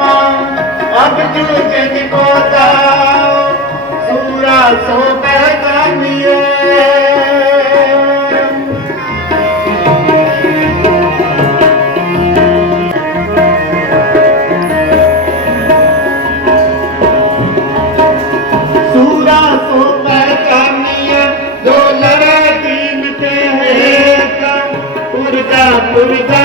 जन्मा अब जो जन को दाओ सूरा सो पहचानिए सूरा सो पहचानिए जो लड़े दीन के हेत पुरजा पुरजा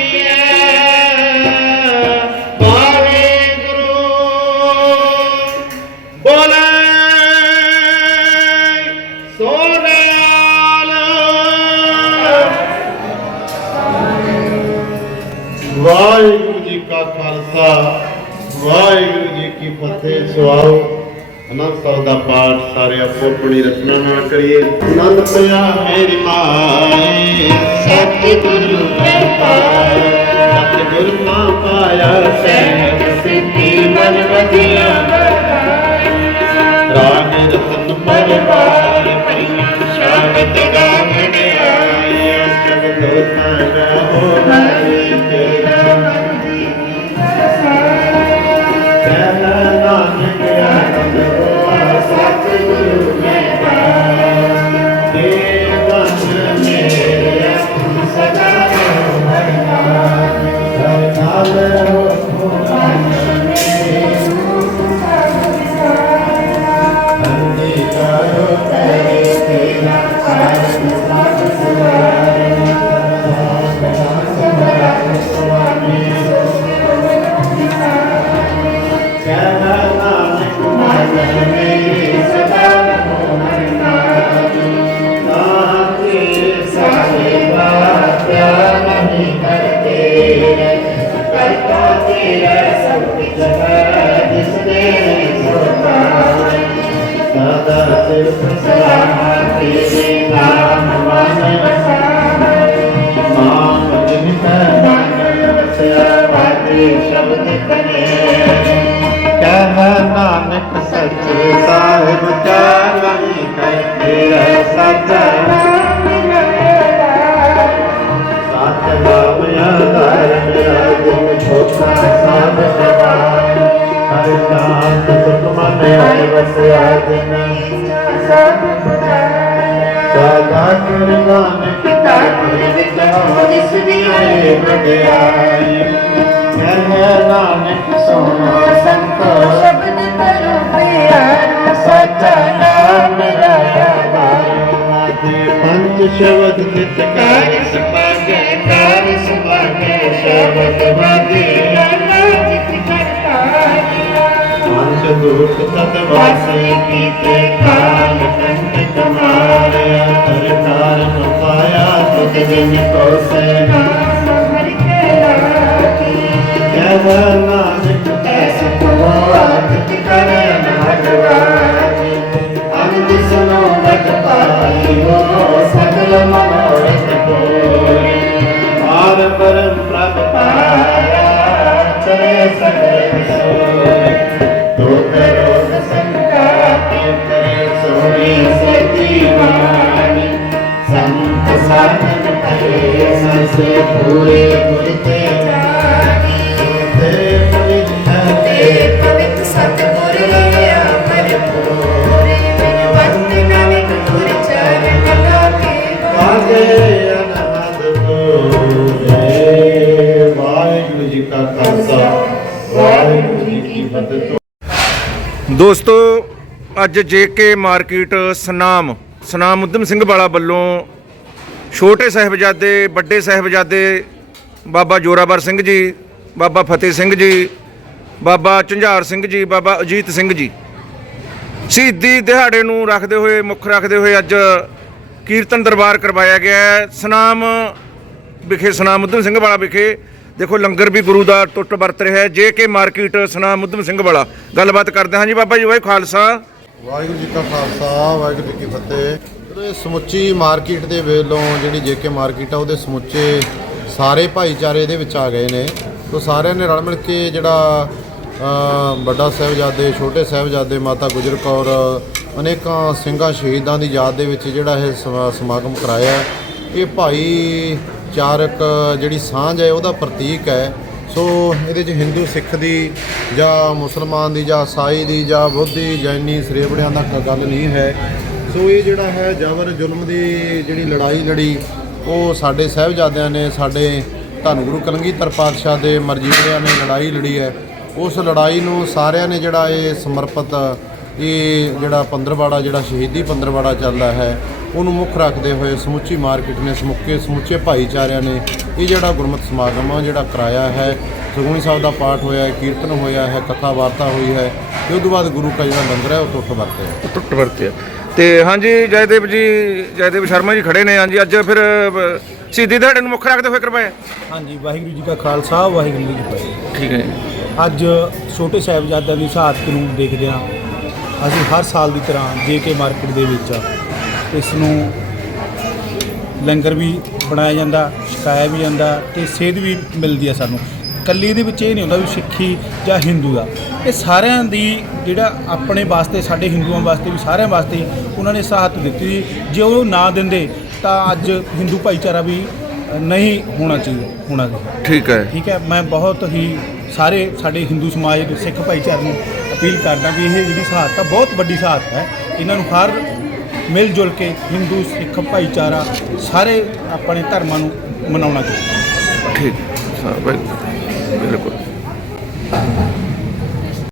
ਵਾਹਿਗੁਰੂ ਜੀ ਕੀ ਫਤਿਹ ਸੁਆਓ ਅਨੰਦ ਸਾਹਿਬ ਦਾ ਪਾਠ ਸਾਰੇ ਆਪੋ ਆਪਣੀ ਰਚਨਾ ਨਾਲ ਕਰੀਏ। ਆਨੰਦ ਪਿਆ ਮੇਰੀ ਮਾਏ ਸਤਿਗੁਰੂ ਪਾਇਆ ਸਤਿਗੁਰ ਨਾਨਕ ਸੱਚੇ ਸਾਹਿਬ ਚਾਲਣੀ ਕਰ ਤੇਰਾ ਸੱਚਾ ਹਰ ਸੁਖ ਮਨ ਆਏ ਵਸਿਆ ਜਿਨ ਸਭ ਸਦਾ ਕਰਵਾਨ ਪਿਤਾ ਗੁਰ ਵਿੱਚ ਜਿਸ ਦੀ ਆਏ ਵਡਿਆਈ ਕਹਿ ਨਾਨਕ ਸੋਨਾ ਸੰਤੋ ਸ਼ਬਦ ਕਰੋ ਪਿਆਰ ਸੱਚਾ ਨਾਮ ਰਾਇਆ ਦੇ ਪੰਜ ਸ਼ਬਦ ਨਿਤ ਕਾਰ ਸਪਾਗੇ ਕਾਰ ਸਪਾਗੇ ਸ਼ਬਦ ਵਾਦੀ ਦੁਖ ਤਤ ਵਾਸੇ ਕੀਤੇ ਕਾਲ ਕੰਟ ਕਮਾਰਿਆ ਹਰ ਕਾਰਨ ਪਾਇਆ ਤੁਧ ਜਿਨ ਕੋ ਸੇ ਕਹਿ ਨਾਨਕ ਸਾਧਨ ਕਰੇ ਸੰਸੇ ਪੂਰੇ ਗੁਰ ਤੇ ਜਾਨੀ ਤੇ ਪਵਿੱਤਰ ਤੇ ਪਵਿੱਤ ਸਤਿਗੁਰ ਅਮਰ ਪੂਰੇ ਬਿਨ ਵੰਦ ਨਾਨਕ ਗੁਰ ਚਰਨ ਲਾਗੇ ਆਗੇ ਅਨਹਦ ਤੋਰੇ ਵਾਹਿਗੁਰੂ ਜੀ ਕਾ ਖਾਲਸਾ ਵਾਹਿਗੁਰੂ ਜੀ ਕੀ ਫਤਿਹ ਦੋਸਤੋ, ਅੱਜ ਜੇਕੇ ਮਾਰਕੀਟ ਸਨਾਮ ਸਨਾਮ ਉਦਮ ਸਿੰਘ ਵਾਲਾ ਵੱਲੋਂ ਛੋਟੇ ਸਾਹਿਬਜ਼ਾਦੇ, ਵੱਡੇ ਸਾਹਿਬਜ਼ਾਦੇ, ਬਾਬਾ ਜੋਰਾਵਰ ਸਿੰਘ ਜੀ, ਬਾਬਾ ਫਤਿਹ ਸਿੰਘ ਜੀ, ਬਾਬਾ ਝੰਝਾਰ ਸਿੰਘ ਜੀ, ਬਾਬਾ ਅਜੀਤ ਸਿੰਘ ਜੀ। ਸ਼ਹੀਦੀ ਦਿਹਾੜੇ ਨੂੰ ਰੱਖਦੇ ਹੋਏ, ਮੁੱਖ ਰੱਖਦੇ ਹੋਏ ਅੱਜ ਕੀਰਤਨ ਦਰਬਾਰ ਕਰਵਾਇਆ ਗਿਆ ਹੈ। ਸਨਾਮ ਵਿਖੇ, ਸਨਾਮ ਉਧਮ ਸਿੰਘ ਵਾਲਾ ਵਿਖੇ, ਦੇਖੋ ਲੰਗਰ ਵੀ ਗੁਰੂ ਦਾ ਟੁੱਟ ਵਰਤ ਰਿਹਾ ਹੈ। J K market, Sunam Udham Singh ਵਾਲਾ। ਗੱਲਬਾਤ ਕਰਦੇ ਹਾਂ ਜੀ ਬਾਬਾ ਜੀ, ਵਾਹਿਗੁਰੂ ਖਾਲਸਾ। ਵਾਹਿਗੁਰੂ ਜੀ ਕਾ ਖਾਲਸਾ, ਵਾਹਿਗੁਰੂ ਜੀ ਕੀ ਫਤਿਹ। ਇਹ ਸਮੁੱਚੀ ਮਾਰਕੀਟ ਦੇ ਵੇਲੋਂ ਜਿਹੜੀ ਜੇਕੇ ਮਾਰਕੀਟ ਆ, ਉਹਦੇ ਸਮੁੱਚੇ ਸਾਰੇ ਭਾਈਚਾਰੇ ਇਹਦੇ ਵਿੱਚ ਆ ਗਏ ਨੇ। ਤੋ ਸਾਰਿਆਂ ਨੇ ਰਲ ਮਿਲ ਕੇ ਜਿਹੜਾ ਵੱਡਾ ਸਾਹਿਬਜ਼ਾਦੇ, ਛੋਟੇ ਸਾਹਿਬਜ਼ਾਦੇ ਮਾਤਾ ਗੁਜਰ ਕੌਰ, ਅਨੇਕਾਂ ਸਿੰਘਾਂ ਸ਼ਹੀਦਾਂ ਦੀ ਯਾਦ ਦੇ ਵਿੱਚ ਜਿਹੜਾ ਇਹ ਸਮਾਗਮ ਕਰਾਇਆ। ਹੈ। ਇਹ ਭਾਈਚਾਰਕ ਜਿਹੜੀ ਸਾਂਝ ਹੈ, ਉਹਦਾ ਪ੍ਰਤੀਕ ਹੈ। ਸੋ ਇਹਦੇ 'ਚ ਹਿੰਦੂ ਸਿੱਖ ਦੀ ਜਾਂ ਮੁਸਲਮਾਨ ਦੀ ਜਾਂ ਈਸਾਈ ਦੀ ਜਾਂ ਬੁੱਧੀ ਜੈਨੀ ਸਰੇਬੜਿਆਂ ਦਾ ਗੱਲ ਨਹੀਂ ਹੈ। ਸੋ ਇਹ ਜਿਹੜਾ ਹੈ ਜਬਰ ਜ਼ੁਲਮ ਦੀ ਜਿਹੜੀ ਲੜਾਈ ਲੜੀ, ਉਹ ਸਾਡੇ ਸਾਹਿਬਜ਼ਾਦਿਆਂ ਨੇ, ਸਾਡੇ ਧੰਨ ਗੁਰੂ ਕਲਗੀਧਰ ਪਾਤਸ਼ਾਹ ਦੇ ਮਰਜੀਵਿਆਂ ਨੇ ਲੜਾਈ ਲੜੀ ਹੈ। ਉਸ ਲੜਾਈ ਨੂੰ ਸਾਰਿਆਂ ਨੇ ਜਿਹੜਾ ਇਹ ਸਮਰਪਿਤ, ਇਹ ਜਿਹੜਾ ਪੰਦਰਵਾੜਾ, ਜਿਹੜਾ ਸ਼ਹੀਦੀ ਪੰਦਰਵਾੜਾ ਚੱਲਦਾ ਹੈ, ਉਹਨੂੰ ਮੁੱਖ ਰੱਖਦੇ ਹੋਏ ਸਮੁੱਚੀ ਮਾਰਕੀਟ ਨੇ, ਸਮੁੱਕੇ, ਸਮੁੱਚੇ ਭਾਈਚਾਰਿਆਂ ਨੇ ਇਹ ਜਿਹੜਾ ਗੁਰਮਤਿ ਸਮਾਗਮ ਆ, ਜਿਹੜਾ ਕਰਾਇਆ ਹੈ। ਸੁਖਮਨੀ ਸਾਹਿਬ ਦਾ ਪਾਠ ਹੋਇਆ ਹੈ, ਕੀਰਤਨ ਹੋਇਆ ਹੈ ਕਥਾ ਵਾਰਤਾ ਹੋਈ ਹੈ, ਤੇ ਉਸ ਤੋਂ ਬਾਅਦ ਗੁਰੂ ਕਾ ਜਿਹੜਾ ਲੰਗਰ ਹੈ, ਉਹ ਟੁੱਟ ਵਰਤਿਆ। ਟੁੱਟ ਵਰਤਿਆ। ਤੇ ਹਾਂਜੀ ਜੈਦੇਵ ਜੀ ਜੈਦੇਵ ਸ਼ਰਮਾ ਜੀ ਖੜੇ ਨੇ ਹਾਂਜੀ ਅੱਜ ਫਿਰ ਸ਼ਹੀਦੀ ਦਿਹਾੜੇ ਨੂੰ ਮੁੱਖ ਰੱਖਦੇ ਹੋਏ ਕਰਵਾਇਆ ਹਾਂਜੀ ਵਾਹਿਗੁਰੂ ਜੀ ਕਾ ਖਾਲਸਾ ਵਾਹਿਗੁਰੂ ਜੀ ਕੀ ਫਤਿਹ। ਠੀਕ ਹੈ ਜੀ। ਅੱਜ ਛੋਟੇ ਸਾਹਿਬਜ਼ਾਦਿਆਂ ਦੀ ਸ਼ਹਾਦਤ ਨੂੰ ਦੇਖਦੇ ਹਾਂ। ਅਸੀਂ ਹਰ ਸਾਲ ਦੀ ਤਰ੍ਹਾਂ ਜੇਕੇ ਮਾਰਕੀਟ ਦੇ ਵਿੱਚ ਇਸ ਨੂੰ ਲੰਗਰ ਵੀ ਬਣਾਇਆ ਜਾਂਦਾ ਛਕਾਇਆ ਵੀ ਜਾਂਦਾ ਤੇ ਸੇਧ ਵੀ ਮਿਲਦੀ ਆ ਸਾਨੂੰ। ਕੱਲੀ ਇਹਦੇ ਵਿੱਚ ਇਹ ਨਹੀਂ ਹੁੰਦਾ ਵੀ ਸਿੱਖੀ ਜਾਂ ਹਿੰਦੂ ਦਾ। ਇਹ ਸਾਰਿਆਂ ਦੀ ਜਿਹੜਾ ਆਪਣੇ ਵਾਸਤੇ ਸਾਡੇ ਹਿੰਦੂਆਂ ਵਾਸਤੇ ਵੀ ਸਾਰਿਆਂ ਵਾਸਤੇ ਉਹਨਾਂ ਨੇ ਸਾਥ ਦਿੱਤੀ। ਜੇ ਉਹ ਨਾ ਦਿੰਦੇ ਤਾਂ ਅੱਜ ਹਿੰਦੂ ਭਾਈਚਾਰਾ ਵੀ ਨਹੀਂ ਹੋਣਾ ਚਾਹੀਦਾ ਹੋਣਾ ਚਾਹੀਦਾ ਠੀਕ ਹੈ। ਠੀਕ ਹੈ? ਮੈਂ ਬਹੁਤ ਹੀ ਸਾਰੇ ਸਾਡੇ ਹਿੰਦੂ ਸਮਾਜ ਦੇ ਸਿੱਖ ਭਾਈਚਾਰੇ ਨੂੰ ਅਪੀਲ ਕਰਦਾ ਵੀ ਇਹ ਜਿਹੜੀ ਸਹਾਇਤਾ ਤਾਂ ਬਹੁਤ ਵੱਡੀ ਸਹਾਇਤਾ ਹੈ। ਇਹਨਾਂ ਨੂੰ ਹਰ ਮਿਲ ਜੁਲ ਕੇ ਹਿੰਦੂ ਸਿੱਖ ਭਾਈਚਾਰਾ ਸਾਰੇ ਆਪਣੇ ਧਰਮਾਂ ਨੂੰ ਮਨਾਉਣਾ ਚਾਹੀਦਾ। ਠੀਕ। ਬਿਲਕੁਲ ਬਿਲਕੁਲ।